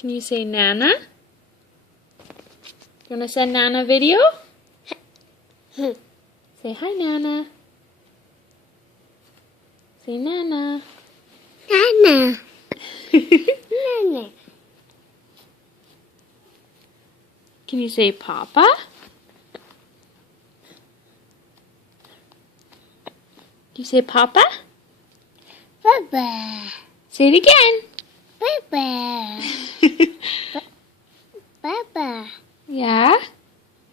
Can you say Nana? You want to send Nana a video? Say hi, Nana. Say Nana. Nana. Nana. Can you say Papa? Can you say Papa? Baba. Say it again. Baba. Baba. Yeah.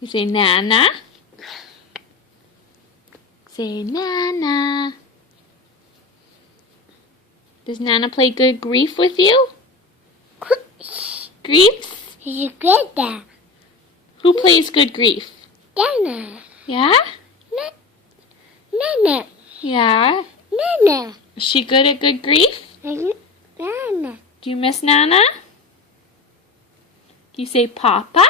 You say Nana. Say Nana. Does Nana play good grief with you? Griefs? You good there. Who plays good grief? Nana. Yeah? Nana. Yeah. Nana. Is she good at good grief? Nana. Do you miss Nana? You say Papa?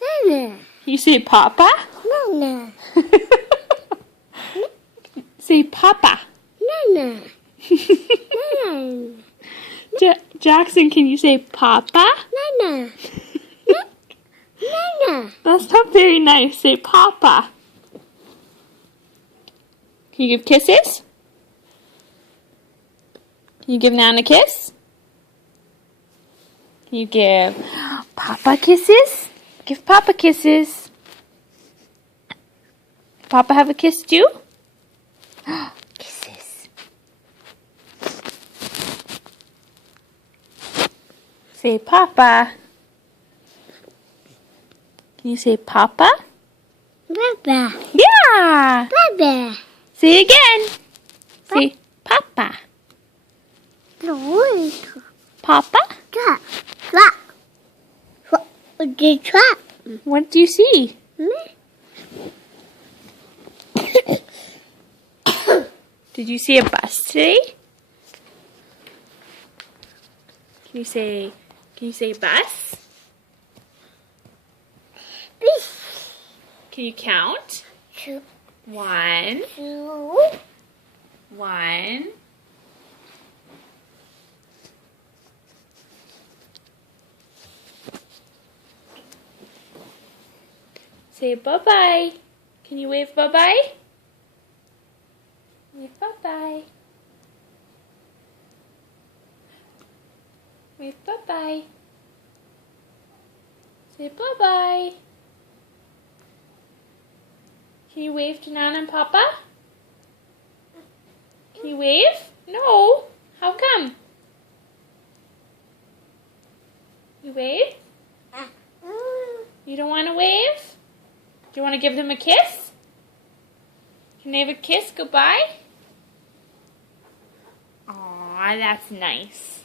Nana. You say Papa? Nana. Say Papa. Nana. Nana. Jackson, can you say Papa? Nana. Nana. That's not very nice. Say Papa. Can you give kisses? Can you give Nana a kiss? Can you give Papa kisses? Give Papa kisses. Papa have a kiss too? Kisses. Say Papa. Can you say Papa? Baba. Yeah! Baba. Say it again. Say Papa. Papa? Trap. Trap. What the trap? What do you see? Did you see a bus today? Can you say bus? Can you count? 2, 1, 2, 1. Say bye-bye. Can you wave bye-bye? Wave bye-bye. Wave bye-bye. Say bye-bye. Can you wave to Nana and Papa? Can you wave? No. How come? You wave? You don't want to wave? Do you want to give them a kiss? Can they have a kiss goodbye? Aw, that's nice.